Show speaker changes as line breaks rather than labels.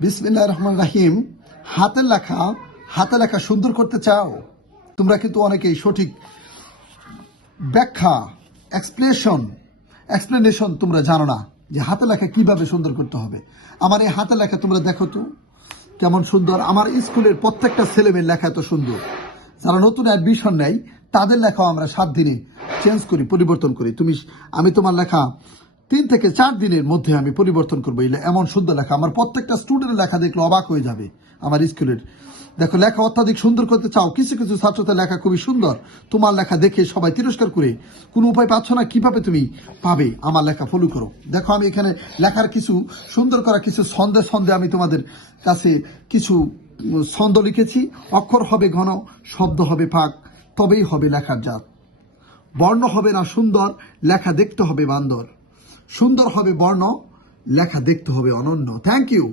বিসমিল্লাহ রহমান রাহিম। হাতের লেখা, হাতে লেখা সুন্দর করতে চাও? তোমরা কিন্তু অনেকেই সঠিক ব্যাখ্যা এক্সপ্লেশন এক্সপ্লেনেশন তোমরা জানো না যে হাতে লেখা কীভাবে সুন্দর করতে হবে। আমার এই হাতে লেখা তোমরা দেখো তো, কেমন সুন্দর। আমার স্কুলের প্রত্যেকটা ছেলেমেয়ের লেখা এত সুন্দর। যারা নতুন অ্যাডমিশন নেয়, তাদের লেখাও আমরা সাত দিনে চেঞ্জ করি, পরিবর্তন করি। তুমি, আমি তোমার লেখা তিন থেকে চার দিনের মধ্যে আমি পরিবর্তন করব। এমন সুন্দর লেখা। আমার প্রত্যেকটা স্টুডেন্ট লেখা দেখলে অবাক হয়ে যাবে আমার স্কুলের। দেখো, লেখা অত্যাধিক সুন্দর করতে চাও, কিছু কিছু ছাত্রদের লেখা খুবই সুন্দর। তোমার লেখা দেখে সবাই তিরস্কার করে, কোনো উপায় পাচ্ছ না, কীভাবে তুমি পাবে? আমার লেখা ফলো করো। দেখো, আমি এখানে লেখার কিছু, সুন্দর করা কিছু ছন্দে ছন্দে আমি তোমাদের কাছে কিছু ছন্দ লিখেছি। অক্ষর হবে ঘন, শব্দ হবে ফাঁক, তবেই হবে লেখার জাত। বর্ণ হবে না সুন্দর, লেখা দেখতে হবে বান্দর। সুন্দর হবে বর্ণ লেখা দেখতে হবে অনন্য। Thank you